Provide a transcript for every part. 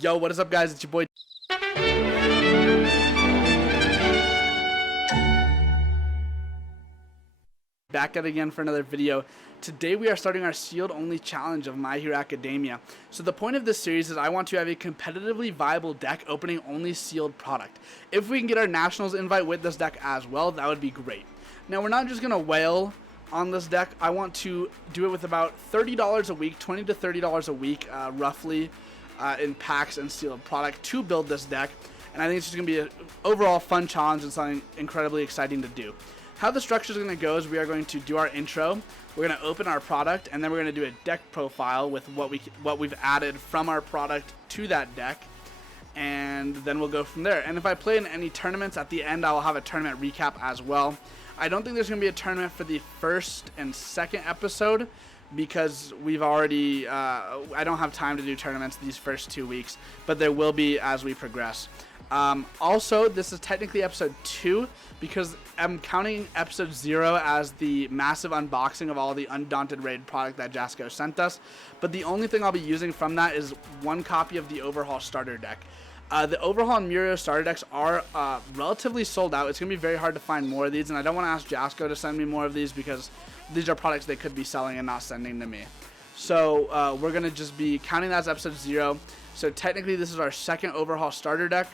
Yo, what is up, guys? It's your boy. Back at it again for another video. Today we are starting our sealed only challenge of My Hero Academia. So the point of this series is I want to have a competitively viable deck opening only sealed product. If we can get our nationals invite with this deck as well, that would be great. Now we're not just gonna whale on this deck. I want to do it with about $30 a week, $20 to $30 a week, roughly, in packs and sealed product to build this deck. And I think it's just gonna be an overall fun challenge and something incredibly exciting to do. How the structure is going to go is we are going to do our intro, we're going to open our product, and then we're going to do a deck profile with what we've added from our product to that deck, and then we'll go from there. And if I play in any tournaments at the end, I will have a tournament recap as well. I don't think there's going to be a tournament for the first and second episode because we've already, I don't have time to do tournaments these first 2 weeks, but there will be as we progress. Also, this is technically episode 2 because I'm counting episode 0 as the massive unboxing of all the Undaunted Raid product that Jasco sent us. But the only thing I'll be using from that is one copy of the Overhaul starter deck. The Overhaul and Muriel starter decks are relatively sold out. It's going to be very hard to find more of these, and I don't want to ask Jasco to send me more of these because these are products they could be selling and not sending to me. So we're going to just be counting that as episode 0. So technically this is our second Overhaul starter deck.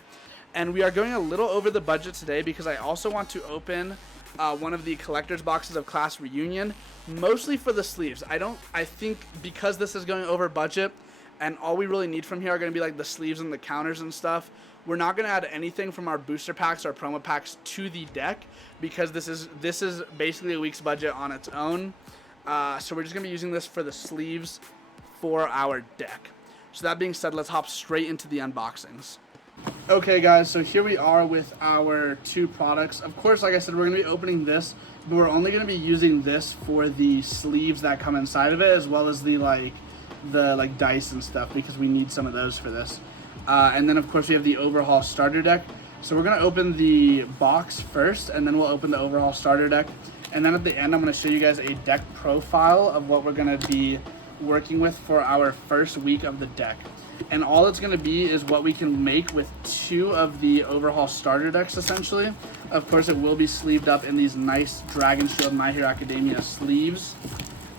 And we are going a little over the budget today because I also want to open one of the collector's boxes of Class Reunion, mostly for the sleeves. I think because this is going over budget and all we really need from here are going to be like the sleeves and the counters and stuff, we're not going to add anything from our booster packs or promo packs to the deck because this is basically a week's budget on its own. So we're just going to be using this for the sleeves for our deck. So that being said, let's hop straight into the unboxings. Okay guys, so here we are with our two products. Of course, like I said, we're going to be opening this, but we're only going to be using this for the sleeves that come inside of it, as well as the dice and stuff, because we need some of those for this. And then of course we have the Overhaul starter deck. So we're going to open the box first, and then we'll open the Overhaul starter deck. And then at the end, I'm going to show you guys a deck profile of what we're going to be working with for our first week of the deck. And all it's going to be is what we can make with 2 of the Overhaul starter decks, essentially. Of course, it will be sleeved up in these nice Dragon Shield My Hero Academia sleeves,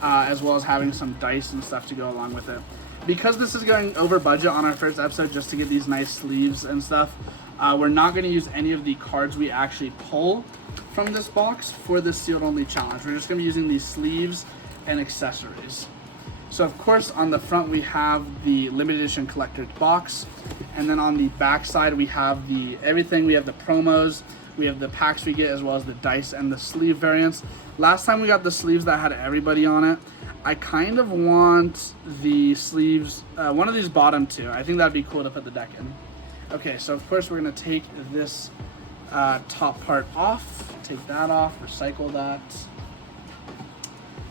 as well as having some dice and stuff to go along with it. Because this is going over budget on our first episode just to get these nice sleeves and stuff, we're not going to use any of the cards we actually pull from this box for this sealed only challenge. We're just going to be using these sleeves and accessories. So of course on the front we have the limited edition collector's box, and then on the back side we have everything. We have the promos, we have the packs we get, as well as the dice and the sleeve variants. Last time we got the sleeves that had everybody on it. I kind of want the sleeves, one of these bottom 2. I think that'd be cool to put the deck in. Okay, so of course we're going to take this top part off, take that off, recycle that.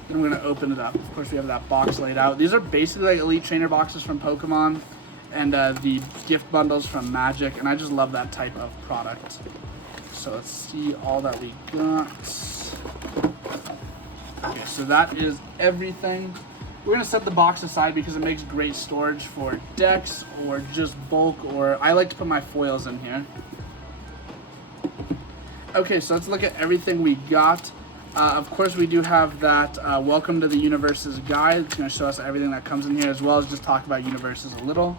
Then we're going to open it up. Of course, we have that box laid out. These are basically like Elite Trainer boxes from Pokemon and the gift bundles from Magic, and I just love that type of product. So let's see all that we got. Okay, so that is everything. We're going to set the box aside because it makes great storage for decks or just bulk, or I like to put my foils in here. Okay, so let's look at everything we got. Of course, we do have that Welcome to the Universus guide. It's going to show us everything that comes in here, as well as just talk about Universus a little.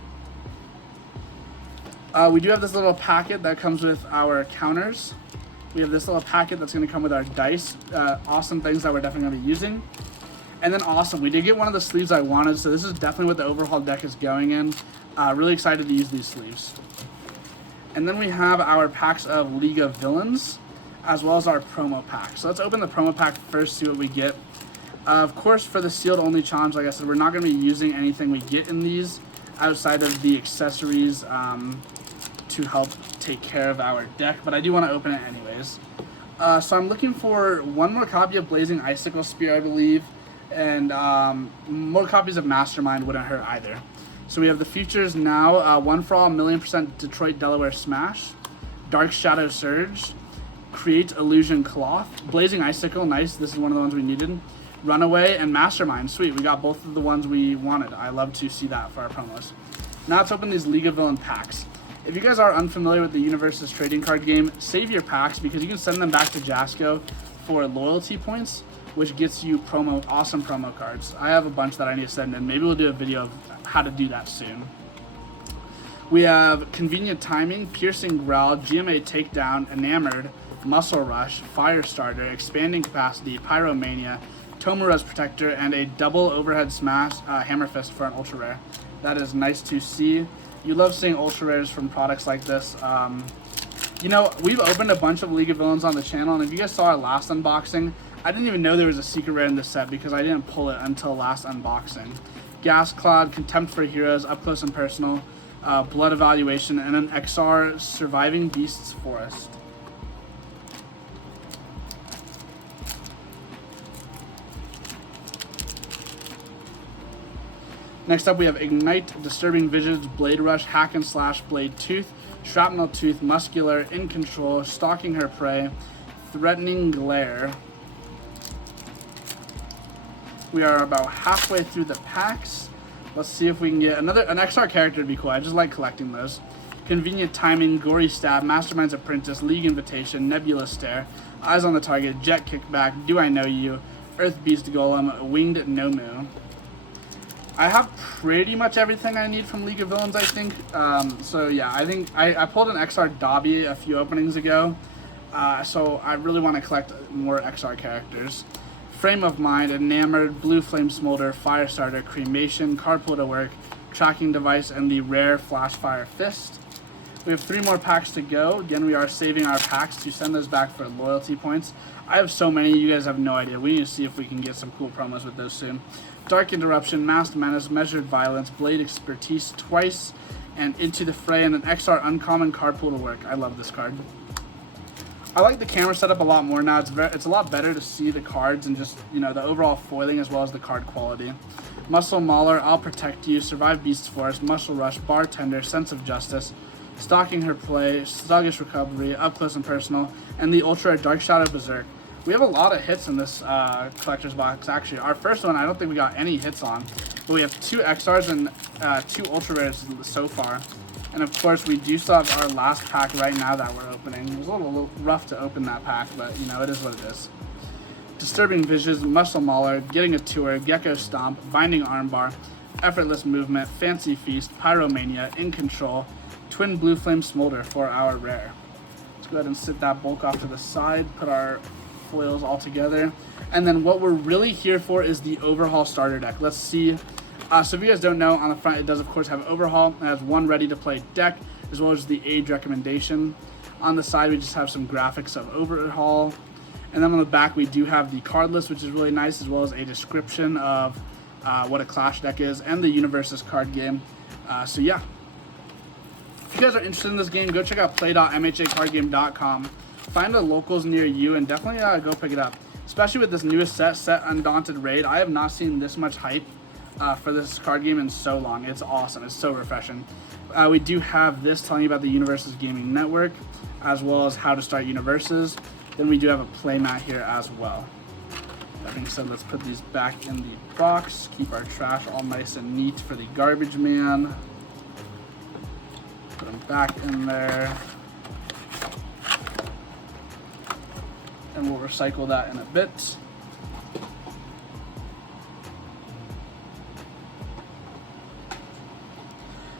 We do have this little packet that comes with our counters. We have this little packet that's going to come with our dice. Awesome things that we're definitely going to be using. And then awesome, we did get one of the sleeves I wanted, so this is definitely what the Overhaul deck is going in. Really excited to use these sleeves. And then we have our packs of League of Villains, as well as our promo pack. So let's open the promo pack first, see what we get. Of course, for the sealed only challenge, like I said, we're not going to be using anything we get in these outside of the accessories to help take care of our deck, but I do want to open it anyways. So I'm looking for one more copy of Blazing Icicle Spear, I believe, and more copies of Mastermind wouldn't hurt either. So we have the features now, One for All, 1,000,000% Detroit Delaware Smash, Dark Shadow Surge, Create Illusion Cloth, Blazing Icicle, nice, this is one of the ones we needed, Runaway, and Mastermind, sweet, we got both of the ones we wanted. I love to see that for our promos. Now let's open these League of Villains packs. If you guys are unfamiliar with the Universus trading card game, save your packs because you can send them back to Jasco for loyalty points, which gets you awesome promo cards. I have a bunch that I need to send in. Maybe we'll do a video of how to do that soon. We have Convenient Timing, Piercing Growl, GMA Takedown, Enamored, Muscle Rush, Firestarter, Expanding Capacity, Pyromania, Tomura's Protector, and a double overhead smash Hammer Fist for an ultra rare. That is nice to see. You love seeing ultra rares from products like this. You know, we've opened a bunch of League of Villains on the channel, and if you guys saw our last unboxing, I didn't even know there was a secret rare in this set because I didn't pull it until last unboxing. Gas Cloud, Contempt for Heroes, Up Close and Personal, Blood Evaluation, and an XR Surviving Beasts Forest. Next up, we have Ignite, Disturbing Visions, Blade Rush, Hack and Slash, Blade Tooth, Shrapnel Tooth, Muscular, In Control, Stalking Her Prey, Threatening Glare. We are about halfway through the packs. Let's see if we can get an XR character would be cool. I just like collecting those. Convenient Timing, Gory Stab, Mastermind's Apprentice, League Invitation, Nebula Stare, Eyes on the Target, Jet Kickback, Do I Know You, Earth Beast Golem, Winged Nomu. I have pretty much everything I need from League of Villains, I think. So yeah, I think I pulled an XR Dobby a few openings ago. So I really want to collect more XR characters. Frame of Mind, Enamored, Blue Flame Smolder, Firestarter, Cremation, Carpool to Work, Tracking Device, and the rare Flashfire Fist. We have 3 more packs to go. Again, we are saving our packs to send those back for loyalty points. I have so many, you guys have no idea. We need to see if we can get some cool promos with those soon. Dark Interruption, Masked Menace, Measured Violence, Blade Expertise twice, and Into the Fray, and an XR Uncommon Carpool to Work. I love this card. I like the camera setup a lot more now. It's a lot better to see the cards and just, you know, the overall foiling as well as the card quality. Muscle Mauler, I'll Protect You, Survive Beast's Forest, Muscle Rush, Bartender, Sense of Justice, Stalking Her Play, Sluggish Recovery, Up Close and Personal, and the Ultra Dark Shadow Berserk. We have a lot of hits in this collector's box, actually. Our first one, I don't think we got any hits on, but we have 2 XRs and 2 Ultra Rares so far. And of course, we do still have our last pack right now that we're opening. It was a little rough to open that pack, but you know, it is what it is. Disturbing Visions, Muscle Mauler, Getting a Tour, Gecko Stomp, Binding Armbar, Effortless Movement, Fancy Feast, Pyromania, In Control, Twin Blue Flame Smolder for our rare. Let's go ahead and sit that bulk off to the side, put our foils all together. And then what we're really here for is the Overhaul starter deck. Let's see. So if you guys don't know, on the front it does of course have Overhaul. It has 1 ready to play deck as well as the age recommendation. On the side we just have some graphics of Overhaul. And then on the back we do have the card list, which is really nice, as well as a description of what a Clash deck is and the Universus card game. So yeah. If you guys are interested in this game, go check out play.mhacardgame.com. Find the locals near you and definitely go pick it up. Especially with this newest set Undaunted Raid. I have not seen this much hype for this card game in so long. It's awesome. It's so refreshing. We do have this telling you about the Universus Gaming Network, as well as how to start Universus. Then we do have a playmat here as well. That being said, let's put these back in the box. Keep our trash all nice and neat for the garbage man. Put them back in there. And we'll recycle that in a bit.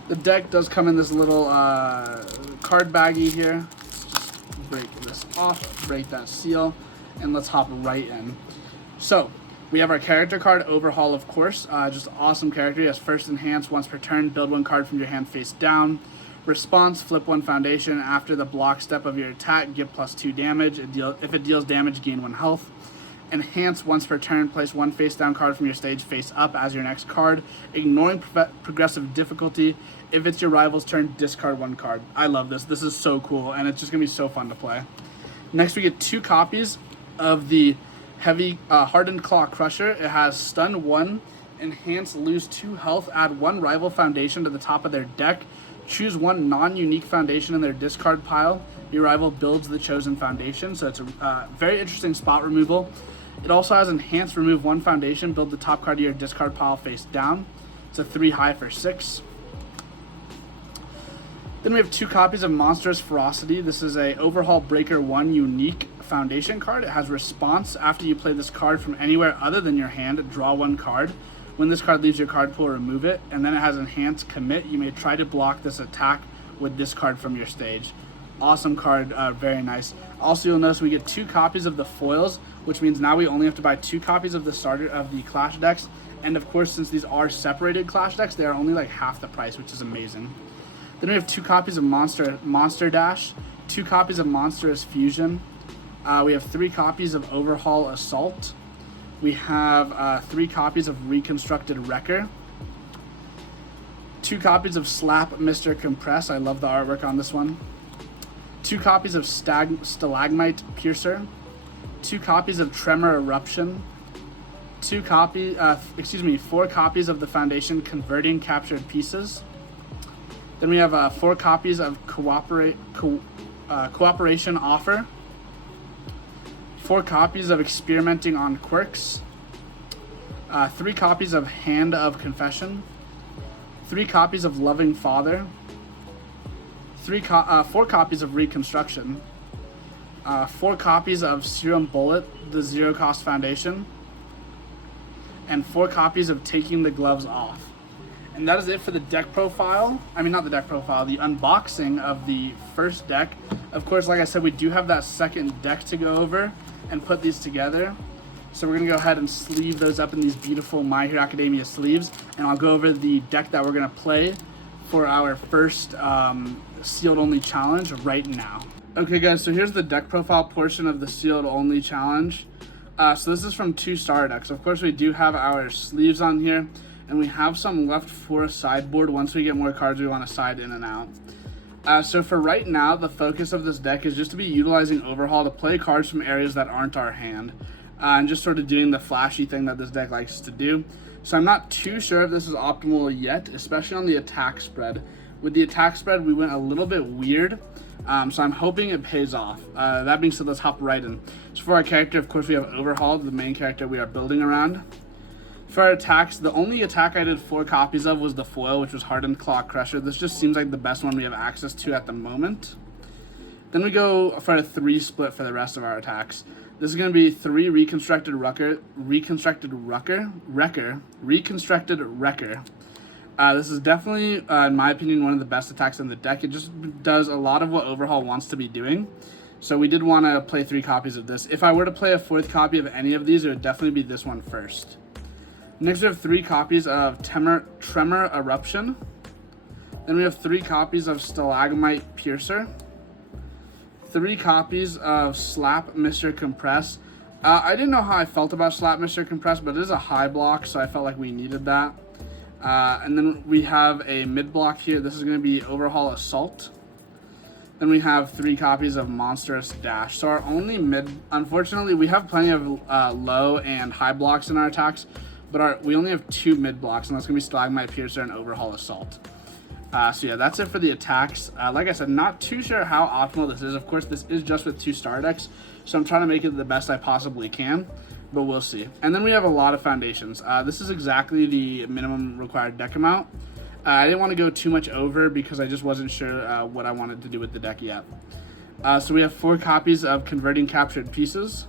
The deck does come in this little card baggie here. Let's just break this off, break that seal, and let's hop right in. So, we have our character card, Overhaul, of course. Just awesome character. He has first enhance once per turn. Build 1 card from your hand face down. Response, flip 1 foundation. After the block step of your attack, give +2 damage. If it deals damage, gain 1 health. Enhance once per turn. Place 1 face down card from your stage face up as your next card. Ignoring progressive difficulty. If it's your rival's turn, discard 1 card. I love this. This is so cool, and it's just going to be so fun to play. Next, we get 2 copies of the Heavy Hardened Claw Crusher. It has Stun 1, Enhance, lose 2 health, add 1 rival foundation to the top of their deck. Choose 1 non-unique foundation in their discard pile. Your rival builds the chosen foundation, so it's a very interesting spot removal. It also has Enhance, remove 1 foundation, build the top card of your discard pile face down. It's a 3 high for 6. Then we have 2 copies of Monstrous Ferocity. This is a Overhaul Breaker 1 unique foundation card. It has response after you play this card from anywhere other than your hand. Draw 1 card. When this card leaves your card pool, remove it. And then it has Enhanced Commit. You may try to block this attack with this card from your stage. Awesome card, very nice. Also, you'll notice we get 2 copies of the foils, which means now we only have to buy 2 copies of the starter of the Clash decks. And of course, since these are separated Clash decks, they are only like half the price, which is amazing. Then we have 2 copies of Monster Dash, 2 copies of Monstrous Fusion. We have 3 copies of Overhaul Assault. We have 3 copies of Reconstructed Wrecker. 2 copies of Slap Mr. Compress. I love the artwork on this one. 2 copies of Stalagmite Piercer. 2 copies of Tremor Eruption. 4 copies of the Foundation Converting Captured Pieces. Then we have 4 copies of Cooperation Offer. 4 copies of Experimenting on Quirks. 3 copies of Hand of Confession. 3 copies of Loving Father. 4 copies of Reconstruction. 4 copies of Serum Bullet, the Zero Cost Foundation. And 4 copies of Taking the Gloves Off. And that is it for the deck profile. I mean, not the deck profile, the unboxing of the first deck. Of course, like I said, we do have that second deck to go over and put these together. So we're going to go ahead and sleeve those up in these beautiful My Hero Academia sleeves. And I'll go over the deck that we're going to play for our first sealed only challenge right now. Okay guys, so here's the deck profile portion of the sealed only challenge. So this is from 2 starter decks. Of course, we do have our sleeves on here. And we have some left for a sideboard. Once we get more cards, we want to side in and out. So for right now, the focus of this deck is just to be utilizing Overhaul to play cards from areas that aren't our hand. And just sort of doing the flashy thing that this deck likes to do. So I'm not too sure if this is optimal yet, especially on the attack spread. With the attack spread, we went a little bit weird. So I'm hoping it pays off. That being said, let's hop right in. So for our character, of course, we have Overhaul, the main character we are building around. For our attacks, the only attack I did 4 copies of was the foil, which was Hardened Claw Crusher. This just seems like the best one we have access to at the moment. Then we go for a 3 split for the rest of our attacks. This is going to be 3 Reconstructed Wrecker. This is definitely, in my opinion, one of the best attacks in the deck. It just does a lot of what Overhaul wants to be doing. So we did want to play 3 copies of this. If I were to play a 4th copy of any of these, it would definitely be this one first. Next, we have 3 copies of Tremor Eruption. Then we have 3 copies of Stalagmite Piercer. 3 copies of Slap Mr. Compress. I didn't know how I felt about Slap Mr. Compress, but it is a high block, so I felt like we needed that. And then we have a mid block here. This is going to be Overhaul Assault. Then we have 3 copies of Monstrous Dash. So our only mid, unfortunately, we have plenty of low and high blocks in our attacks, but we only have 2 mid blocks, and that's going to be Stalagmite Piercer and Overhaul Assault. So yeah, that's it for the attacks. Like I said, not too sure how optimal this is. Of course, this is just with 2 star decks, so I'm trying to make it the best I possibly can, but we'll see. And then we have a lot of foundations. This is exactly the minimum required deck amount. I didn't want to go too much over because I just wasn't sure what I wanted to do with the deck yet. So we have 4 copies of Converting Captured Pieces,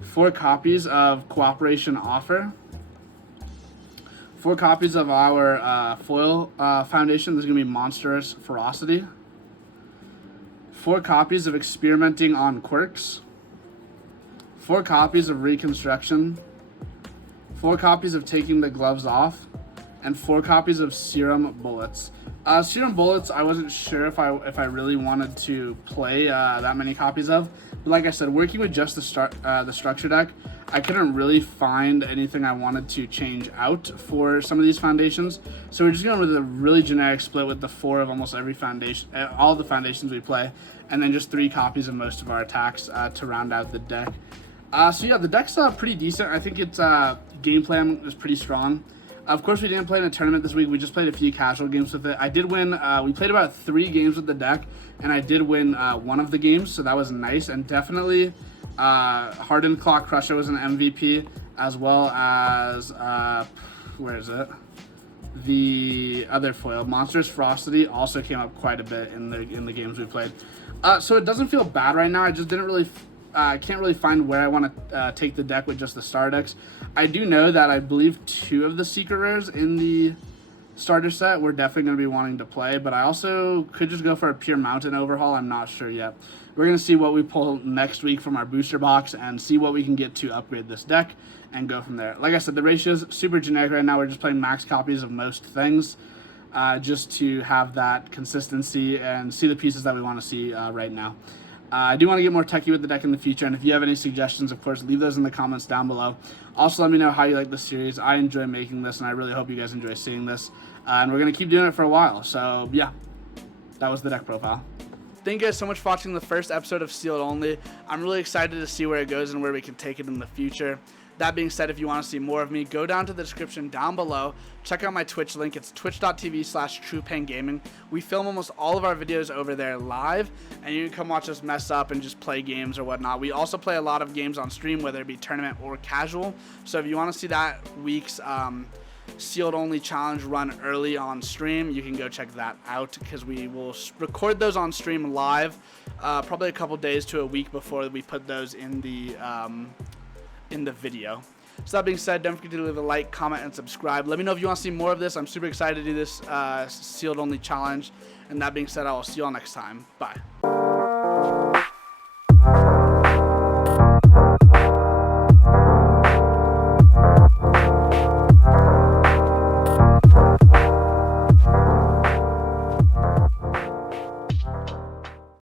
4 copies of Cooperation Offer, 4 copies of our foil foundation. This is going to be Monstrous Ferocity, 4 copies of Experimenting on Quirks, 4 copies of Reconstruction, 4 copies of Taking the Gloves Off, and 4 copies of Serum Bullets. Serum Bullets, I wasn't sure if I really wanted to play that many copies of. But like I said, working with just the structure deck, I couldn't really find anything I wanted to change out for some of these foundations. So we're just going with a really generic split with the 4 of almost every foundation, all the foundations we play, and then just 3 copies of most of our attacks to round out the deck. So yeah, the deck's pretty decent. I think its game plan is pretty strong. Of course, we didn't play in a tournament this week. We just played a few casual games with it. I did win. We played about 3 games with the deck, and I did win 1 of the games, so that was nice. And definitely, Hardened Claw Crusher was an MVP, as well as, where is it? the other foil. Monstrous Ferocity also came up quite a bit in the games we played. So it doesn't feel bad right now. I just didn't really, can't really find where I want to take the deck with just the star decks. I do know that I believe 2 of the secret rares in the starter set we're definitely going to be wanting to play, but I also could just go for a pure mountain overhaul. I'm not sure yet. We're going to see what we pull next week from our booster box and see what we can get to upgrade this deck and go from there. Like I said, the ratio's super generic right now. We're just playing max copies of most things just to have that consistency and see the pieces that we want to see right now. I do want to get more techie with the deck in the future, and if you have any suggestions, of course, leave those in the comments down below. Also, let me know how you like the series. I enjoy making this, and I really hope you guys enjoy seeing this. And we're going to keep doing it for a while. So, yeah, that was the deck profile. Thank you guys so much for watching the first episode of Sealed Only. I'm really excited to see where it goes and where we can take it in the future. That being said, if you want to see more of me, go down to the description down below. Check out my Twitch link. It's twitch.tv/TruePainGaming. We film almost all of our videos over there live, and you can come watch us mess up and just play games or whatnot. We also play a lot of games on stream, whether it be tournament or casual. So if you want to see that week's Sealed Only challenge run early on stream, you can go check that out, because we will record those on stream live probably a couple days to a week before we put those in the video. So that being said, don't forget to leave a like, comment, and subscribe. Let me know if you want to see more of this. I'm super excited to do this Sealed Only challenge. And that being said, I will see you all next time. Bye.